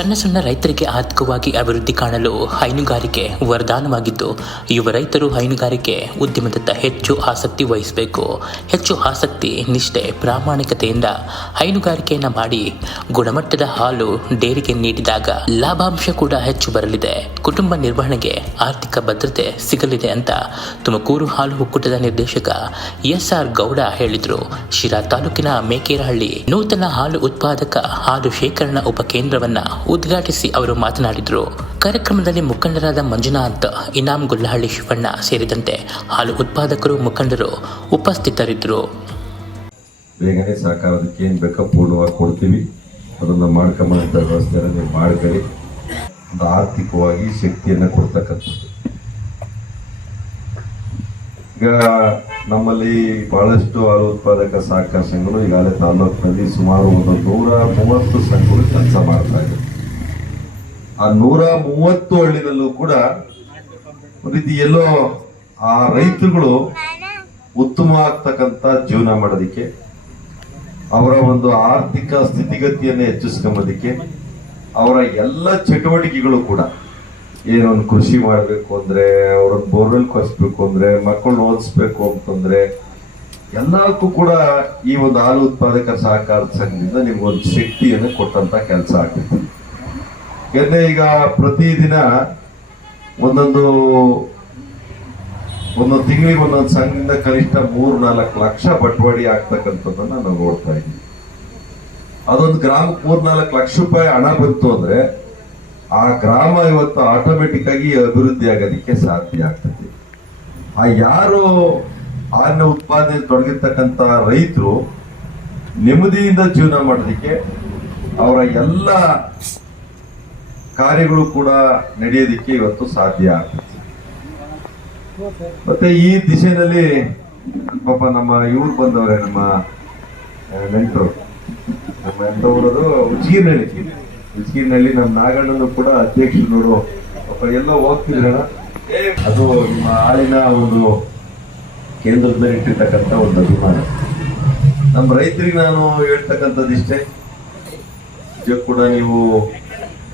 ಸಣ್ಣ ಸಣ್ಣ ರೈತರಿಗೆ ಆರ್ಥಿಕವಾಗಿ ಅಭಿವೃದ್ಧಿ ಕಾಣಲು ಹೈನುಗಾರಿಕೆ ವರದಾನವಾಗಿದ್ದು, ಯುವ ರೈತರು ಹೈನುಗಾರಿಕೆ ಉದ್ಯಮದತ್ತ ಹೆಚ್ಚು ಆಸಕ್ತಿ ವಹಿಸಬೇಕು. ಹೆಚ್ಚು ಆಸಕ್ತಿ, ನಿಷ್ಠೆ, ಪ್ರಾಮಾಣಿಕತೆಯಿಂದ ಹೈನುಗಾರಿಕೆಯನ್ನು ಮಾಡಿ ಗುಣಮಟ್ಟದ ಹಾಲು ಡೇರಿಗೆ ನೀಡಿದಾಗ ಲಾಭಾಂಶ ಕೂಡ ಹೆಚ್ಚು ಬರಲಿದೆ. ಕುಟುಂಬ ನಿರ್ವಹಣೆಗೆ ಆರ್ಥಿಕ ಭದ್ರತೆ ಸಿಗಲಿದೆ ಅಂತ ತುಮಕೂರು ಹಾಲು ಒಕ್ಕೂಟದ ನಿರ್ದೇಶಕ ಎಸ್.ಆರ್. ಗೌಡ ಹೇಳಿದರು. ಶಿರಾ ತಾಲೂಕಿನ ಮೇಕೇರಹಳ್ಳಿ ನೂತನ ಹಾಲು ಉತ್ಪಾದಕ ಹಾಲು ಶೇಖರಣಾ ಉಪಕೇಂದ್ರವನ್ನ ಉದ್ಘಾಟಿಸಿ ಅವರು ಮಾತನಾಡಿದರು. ಕಾರ್ಯಕ್ರಮದಲ್ಲಿ ಮುಖಂಡರಾದ ಮಂಜುನಾಥ್, ಇನಾಮ್, ಗುಲ್ಲಹಳ್ಳಿ ಶಿವಣ್ಣ ಸೇರಿದಂತೆ ಹಾಲು ಉತ್ಪಾದಕರು, ಮುಖಂಡರು ಉಪಸ್ಥಿತರಿದ್ದರು. ಬೇಗನೆ ಸಾಕಾಗೋದಕ್ಕೆ ಏನು ಬೇಕೋ ಪೂರ್ಣವಾಗಿ ಕೊಡ್ತೀವಿ. ಅದನ್ನು ಮಾಡ್ಕೊಂಬಂತ ವ್ಯವಸ್ಥೆಯನ್ನು ನೀವು ಮಾಡ್ಕೊಳ್ಳಿ. ಒಂದು ಆರ್ಥಿಕವಾಗಿ ಶಕ್ತಿಯನ್ನು ಕೊಡ್ತಕ್ಕಂಥದ್ದು. ಈಗ ನಮ್ಮಲ್ಲಿ ಬಹಳಷ್ಟು ಹಾಲು ಉತ್ಪಾದಕ ಸಹಕಾರ ಸಂಘಗಳು ಈಗಾಗಲೇ ತಾಲೂಕಿನಲ್ಲಿ ಸುಮಾರು 130 ಸಂಘಗಳು ಕೆಲಸ ಮಾಡ್ತಾ ಇದೆ. ಆ 130 ಹಳ್ಳಿನಲ್ಲೂ ಕೂಡ ಒಂದು ರೀತಿ ಎಲ್ಲೋ ಆ ರೈತರುಗಳು ಉತ್ತಮ ಆಗ್ತಕ್ಕಂಥ ಜೀವನ ಮಾಡೋದಿಕ್ಕೆ, ಅವರ ಒಂದು ಆರ್ಥಿಕ ಸ್ಥಿತಿಗತಿಯನ್ನು ಹೆಚ್ಚಿಸ್ಕೊಂಬೋದಕ್ಕೆ, ಅವರ ಎಲ್ಲ ಚಟುವಟಿಕೆಗಳು ಕೂಡ ಏನೊಂದು ಕೃಷಿ ಮಾಡಬೇಕು ಅಂದ್ರೆ, ಅವ್ರನ್ನ ಬೋರ್ವೆಲ್ ಕೊರಿಸ್ಬೇಕು ಅಂದ್ರೆ, ಮಕ್ಕಳನ್ನ ಓದಿಸ್ಬೇಕು ಅಂತಂದ್ರೆ ಎಲ್ಲಕ್ಕೂ ಕೂಡ ಈ ಒಂದು ಹಾಲು ಉತ್ಪಾದಕರ ಸಹಕಾರ ಸಂಘದಿಂದ ನಿಮ್ಗೊಂದು ಶಕ್ತಿಯನ್ನು ಕೊಟ್ಟಂತ ಕೆಲಸ ಆಗುತ್ತೆ. ಯಾಕಂದ್ರೆ ಈಗ ಪ್ರತಿದಿನ ಒಂದೊಂದು ತಿಂಗಳಿಗೆ ಒಂದೊಂದು ಸಂಘದಿಂದ ಕನಿಷ್ಠ 3-4 ಲಕ್ಷ ಬಟವಾಡಿ ಆಗ್ತಕ್ಕಂಥದ್ದನ್ನ ನಾವು ನೋಡ್ತಾ ಇದ್ದೀವಿ. ಅದೊಂದು ಗ್ರಾಮಕ್ಕೆ 3-4 ಲಕ್ಷ ರೂಪಾಯಿ ಹಣ ಬಂತು ಅಂದ್ರೆ ಆ ಗ್ರಾಮ ಇವತ್ತು ಆಟೋಮೆಟಿಕ್ ಆಗಿ ಅಭಿವೃದ್ಧಿ ಆಗೋದಕ್ಕೆ ಸಾಧ್ಯ ಆಗ್ತದೆ. ಆ ಯಾರು ಹಾಲಿನ ಉತ್ಪಾದನೆ ತೊಡಗಿರ್ತಕ್ಕಂಥ ರೈತರು ನೆಮ್ಮದಿಯಿಂದ ಜೀವನ ಮಾಡೋದಕ್ಕೆ ಅವರ ಎಲ್ಲ ಕಾರ್ಯಗಳು ಕೂಡ ನಡೆಯೋದಿಕ್ಕೆ ಇವತ್ತು ಸಾಧ್ಯ ಆಗ್ತದೆ. ಮತ್ತೆ ಈ ದಿಶೆಯಲ್ಲಿ ಪಾಪ ನಮ್ಮ ಇವ್ರು ಬಂದವ್ರೆ, ನಮ್ಮ ನೆಂಟರು, ನಮ್ಮ ಎಂಟವರದು ಉಜಿಗಿರಿನಲ್ಲಿ ನಮ್ಮ ನಾಗಣ್ಣನು ಕೂಡ ಅಧ್ಯಕ್ಷರು. ನೋಡು ಪಾಪ ಎಲ್ಲೋ ಹೋಗ್ತಿದ್ರಣ, ಅದು ನಿಮ್ಮ ಹಾಲಿನ ಒಂದು ಕೇಂದ್ರದಲ್ಲಿ ಇಟ್ಟಿರ್ತಕ್ಕಂಥ ಒಂದು ಅಭಿಮಾನ. ನಮ್ಮ ರೈತರಿಗೆ ನಾನು ಹೇಳ್ತಕ್ಕಂಥದ್ದು ಇಷ್ಟೇ, ಕೂಡ ನೀವು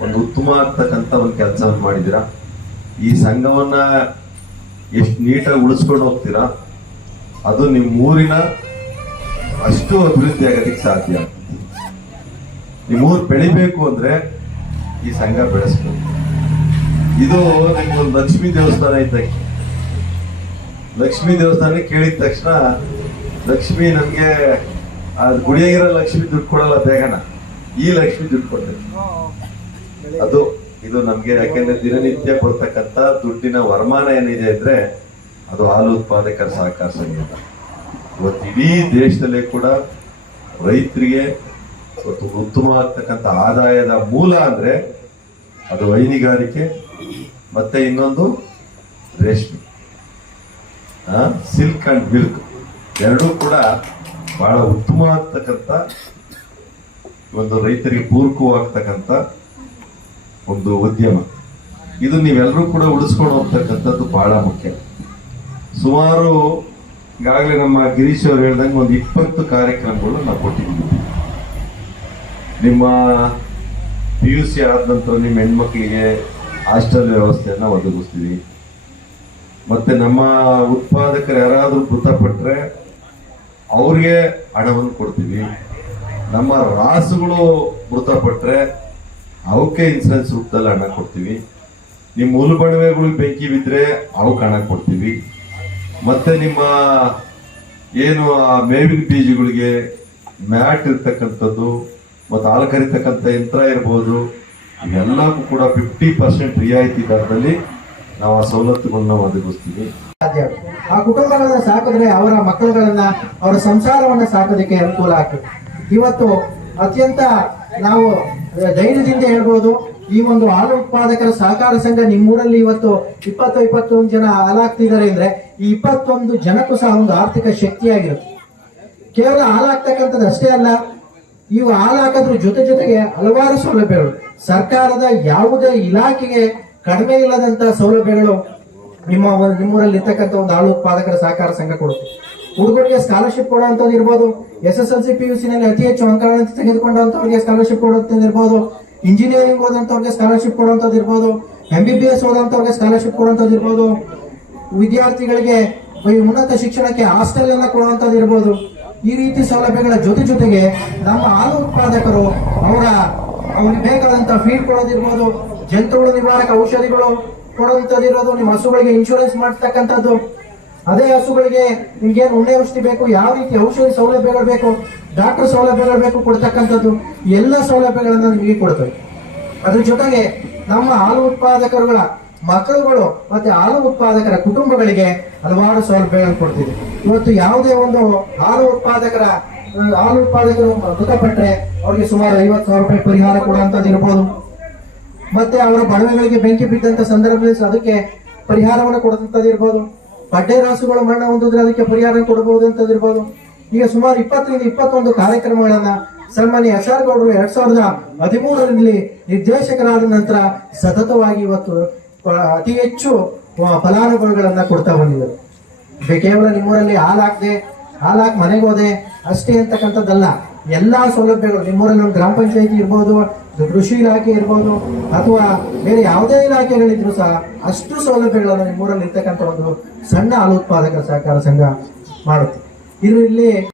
ಒಂದು ಉತ್ತಮ ಆಗ್ತಕ್ಕಂಥ ಒಂದು ಕೆಲಸವನ್ನು ಮಾಡಿದ್ದೀರಾ. ಈ ಸಂಘವನ್ನ ಎಷ್ಟು ನೀಟಾಗಿ ಉಳಿಸ್ಕೊಂಡು ಹೋಗ್ತೀರಾ, ಅದು ನಿಮ್ಮ ಊರಿನ ಅಷ್ಟು ಅಭಿವೃದ್ಧಿ ಆಗೋದಕ್ಕೆ ಸಾಧ್ಯ. ನಿಮ್ಮೂರು ಬೆಳಿಬೇಕು ಅಂದ್ರೆ ಈ ಸಂಘ ಬೆಳೆಸ್ಬೇಕು. ಇದು ನಿಮ್ಗೊಂದು ಲಕ್ಷ್ಮೀ ದೇವಸ್ಥಾನ ಇದ್ದಂಗೆ. ಲಕ್ಷ್ಮೀ ದೇವಸ್ಥಾನ ಕೇಳಿದ ತಕ್ಷಣ ಲಕ್ಷ್ಮಿ ನಮ್ಗೆ ಅದು ಗುಡಿಯಾಗಿರೋ ಲಕ್ಷ್ಮಿ ದುಡ್ಡು ಕೊಡಲ್ಲ ಬೇಗನ, ಈ ಲಕ್ಷ್ಮಿ ದುಡ್ಡು ಕೊಡ್ತೇವೆ. ಅದು ಇದು ನಮ್ಗೆ, ಯಾಕೆಂದ್ರೆ ದಿನನಿತ್ಯ ಬರ್ತಕ್ಕಂಥ ದುಡ್ಡಿನ ವರಮಾನ ಏನಿದೆ ಅಂದ್ರೆ ಅದು ಹಾಲು ಉತ್ಪಾದಕರ ಸಹಕಾರ ಸಂಘ. ಇವತ್ತು ಇಡೀ ದೇಶದಲ್ಲೇ ಕೂಡ ರೈತರಿಗೆ ಇವತ್ತು ಉತ್ತಮವಾಗ್ತಕ್ಕಂಥ ಆದಾಯದ ಮೂಲ ಅಂದ್ರೆ ಅದು ಹೈನುಗಾರಿಕೆ, ಮತ್ತೆ ಇನ್ನೊಂದು ರೇಷ್ಮೆ, ಸಿಲ್ಕ್ ಅಂಡ್ ಮಿಲ್ಕ್, ಎರಡೂ ಕೂಡ ಬಹಳ ಉತ್ತಮವಾಗ್ತಕ್ಕಂಥ ಒಂದು ರೈತರಿಗೆ ಪೂರಕವಾಗ್ತಕ್ಕಂಥ ಒಂದು ಉದ್ಯಮ. ಇದು ನೀವೆಲ್ಲರೂ ಕೂಡ ಉಳಿಸ್ಕೊಂಡು ಹೋಗ್ತಕ್ಕಂಥದ್ದು ಬಹಳ ಮುಖ್ಯ. ಸುಮಾರು ಈಗಾಗಲೇ ನಮ್ಮ ಗಿರೀಶ್ ಅವರು ಹೇಳ್ದಂಗೆ ಒಂದು 20 ಕಾರ್ಯಕ್ರಮಗಳು ನಾವು ಕೊಟ್ಟಿದ್ದೀವಿ. ನಿಮ್ಮ PUC ಆದ ನಂತರ ನಿಮ್ಮ ಹೆಣ್ಮಕ್ಳಿಗೆ ಹಾಸ್ಟೆಲ್ ವ್ಯವಸ್ಥೆಯನ್ನ ಒದಗಿಸ್ತೀವಿ. ಮತ್ತೆ ನಮ್ಮ ಉತ್ಪಾದಕರು ಯಾರಾದ್ರೂ ಮೃತಪಟ್ಟರೆ ಅವ್ರಿಗೆ ಹಣವನ್ನು ಕೊಡ್ತೀವಿ. ನಮ್ಮ ರಾಸುಗಳು ಮೃತಪಟ್ಟರೆ ಅವಕ್ಕೆ ಇನ್ಸೂರೆನ್ಸ್ ರೂಪದಲ್ಲಿ ಹಣ ಕೊಡ್ತೀವಿ. ನಿಮ್ಮ ಹುಲ್ಬಣವೆಗಳು ಬೆಂಕಿ ಬಿದ್ದರೆ ಅವಕ್ಕೆ ಹಣ ಕೊಡ್ತೀವಿ. ಮತ್ತೆ ನಿಮ್ಮ ಏನು ಆ ಮೇವಿನ ಬೀಜಗಳಿಗೆ ಮ್ಯಾಟ್ ಇರ್ತಕ್ಕಂಥದ್ದು ಮತ್ತು ಹಾಲು ಕರಿತಕ್ಕಂಥ ಯಂತ್ರ ಇರ್ಬೋದು, ಇವೆಲ್ಲಕ್ಕೂ ಕೂಡ 50% ರಿಯಾಯಿತಿ ದರದಲ್ಲಿ ನಾವು ಆ ಸವಲತ್ತುಗಳನ್ನ ಒದಗಿಸ್ತೀವಿ. ಆ ಕುಟುಂಬಗಳನ್ನ ಸಾಕಿದ್ರೆ ಅವರ ಮಕ್ಕಳುಗಳನ್ನ, ಅವರ ಸಂಸಾರವನ್ನ ಸಾಕೋದಕ್ಕೆ ಅನುಕೂಲ ಆಗ್ತದೆ. ಇವತ್ತು ಅತ್ಯಂತ ನಾವು ಧೈರ್ಯದಿಂದ ಹೇಳ್ಬೋದು, ಈ ಒಂದು ಹಾಲು ಉತ್ಪಾದಕರ ಸಹಕಾರ ಸಂಘ ನಿಮ್ಮೂರಲ್ಲಿ ಇವತ್ತು 20-21 ಜನ ಹಾಲಾಗ್ತಿದ್ದಾರೆ ಅಂದ್ರೆ ಈ 21 ಜನಕ್ಕೂ ಸಹ ಒಂದು ಆರ್ಥಿಕ ಶಕ್ತಿಯಾಗಿರುತ್ತೆ. ಕೇವಲ ಹಾಲಾಗ್ತಕ್ಕಂಥದ್ದು ಅಷ್ಟೇ ಅಲ್ಲ, ಇವು ಹಾಲಾಕೋದ್ರ ಜೊತೆಗೆ ಹಲವಾರು ಸೌಲಭ್ಯಗಳು, ಸರ್ಕಾರದ ಯಾವುದೇ ಇಲಾಖೆಗೆ ಕಡಿಮೆ ಇಲ್ಲದಂತ ಸೌಲಭ್ಯಗಳು ನಿಮ್ಮೂರಲ್ಲಿ ಇರ್ತಕ್ಕಂಥ ಒಂದು ಹಾಲು ಉತ್ಪಾದಕರ ಸಹಕಾರ ಸಂಘ ಕೊಡುತ್ತೆ. ಹುಡುಗರಿಗೆ ಸ್ಕಾಲರ್ಶಿಪ್ ಕೊಡುವಂಥದ್ದು ಇರ್ಬೋದು, SSLC PUC ನಲ್ಲಿ ಅತಿ ಹೆಚ್ಚು ಅಂಕಗಳನ್ನು ತೆಗೆದುಕೊಂಡಂತವರಿಗೆ ಸ್ಕಾಲರ್ಶಿಪ್ ಕೊಡುವಂಥದ್ದು ಇರ್ಬೋದು. ಇಂಜಿನಿಯರಿಂಗ್ ಓದಂತವ್ರಿಗೆ ಸ್ಕಾಲರ್ಶಿಪ್ ಕೊಡುವಂಥದ್ದು ಇರ್ಬೋದು, MBBS ಓದಂತವ್ರಿಗೆ ಸ್ಕಾಲರ್ಶಿಪ್ ಕೊಡುವಂಥದ್ದು ಇರ್ಬೋದು, ವಿದ್ಯಾರ್ಥಿಗಳಿಗೆ ಈ ಉನ್ನತ ಶಿಕ್ಷಣಕ್ಕೆ ಹಾಸ್ಟೆಲ್ ಅನ್ನ ಕೊಡುವಂಥದ್ದು ಇರ್ಬೋದು. ಈ ರೀತಿ ಸೌಲಭ್ಯಗಳ ಜೊತೆಗೆ ನಮ್ಮ ಹಾಲು ಉತ್ಪಾದಕರು ಅವ್ರಿಗೆ ಬೇಕಾದಂತ ಫೀಡ್ ಕೊಡೋದಿರ್ಬೋದು, ಜಂತುಹುಳು ನಿವಾರಕ ಔಷಧಿಗಳು ಕೊಡುವಂಥದ್ದಿರೋದು, ನಿಮ್ಮ ಹಸುಗಳಿಗೆ ಇನ್ಶೂರೆನ್ಸ್ ಮಾಡಿಸ್ತಕ್ಕಂಥದ್ದು, ಅದೇ ಹಸುಗಳಿಗೆ ನಿಮ್ಗೇನು ಉಣ್ಣೆ ಔಷಧಿ ಬೇಕು, ಯಾವ ರೀತಿ ಔಷಧಿ ಸೌಲಭ್ಯಗಳು ಬೇಕು, ಡಾಕ್ಟರ್ ಸೌಲಭ್ಯಗಳು ಬೇಕು ಕೊಡ್ತಕ್ಕಂಥದ್ದು ಎಲ್ಲ ಸೌಲಭ್ಯಗಳನ್ನು ನಿಮಗೆ ಕೊಡ್ತೇವೆ. ಅದ್ರ ಜೊತೆಗೆ ನಮ್ಮ ಹಾಲು ಉತ್ಪಾದಕರುಗಳ ಮಕ್ಕಳುಗಳು ಮತ್ತೆ ಹಾಲು ಉತ್ಪಾದಕರ ಕುಟುಂಬಗಳಿಗೆ ಹಲವಾರು ಸೌಲಭ್ಯಗಳನ್ನು ಕೊಡ್ತೀವಿ. ಇವತ್ತು ಯಾವುದೇ ಒಂದು ಹಾಲು ಉತ್ಪಾದಕರು ಮೃತಪಟ್ಟರೆ ಅವರಿಗೆ ಸುಮಾರು 50,000 ರೂಪಾಯಿ ಪರಿಹಾರ ಕೊಡುವಂಥದ್ದು ಇರ್ಬೋದು. ಮತ್ತೆ ಅವರ ಬಡವೆಗಳಿಗೆ ಬೆಂಕಿ ಬಿದ್ದಂತ ಸಂದರ್ಭದಲ್ಲಿ ಅದಕ್ಕೆ ಪರಿಹಾರವನ್ನು ಕೊಡುವಂಥದ್ದು ಇರ್ಬೋದು. ಬಡ್ಡೆ ರಾಸುಗಳು ಮರಣ ಹೊಂದಿದ್ರೆ ಅದಕ್ಕೆ ಪರಿಹಾರ ಕೊಡಬಹುದು ಅಂತದಿರ್ಬೋದು. ಈಗ ಸುಮಾರು 20ರಿಂದ 21 ಕಾರ್ಯಕ್ರಮಗಳನ್ನ ಸನ್ಮಾನ್ಯ HR ಗೌಡರು 2013ರಲ್ಲಿ ನಿರ್ದೇಶಕರಾದ ನಂತರ ಸತತವಾಗಿ ಇವತ್ತು ಅತಿ ಹೆಚ್ಚು ಫಲಾನುಭವಿಗಳನ್ನ ಕೊಡ್ತಾ ಬಂದಿದ್ದಾರೆ. ಕೇವಲ ನಿಮ್ಮೂರಲ್ಲಿ ಹಾಕಿ ಮನೆಗೆ ಹೋದೆ ಅಷ್ಟೇ ಅಂತಕ್ಕಂಥದ್ದಲ್ಲ, ಎಲ್ಲಾ ಸೌಲಭ್ಯಗಳು ನಿಮ್ಮೂರಲ್ಲಿ ಒಂದು ಗ್ರಾಮ ಪಂಚಾಯತಿ ಇರ್ಬೋದು, ಕೃಷಿ ಇಲಾಖೆ ಇರ್ಬೋದು, ಅಥವಾ ಬೇರೆ ಯಾವುದೇ ಇಲಾಖೆಗಳಿದ್ರು ಸಹ ಅಷ್ಟು ಸೌಲಭ್ಯಗಳನ್ನು ನಿಮ್ಮೂರಲ್ಲಿ ಇರ್ತಕ್ಕಂಥ ಒಂದು ಸಣ್ಣ ಹಾಲು ಉತ್ಪಾದಕರ ಸಹಕಾರ ಸಂಘ ಮಾಡುತ್ತೆ. ಇದು ಇಲ್ಲಿ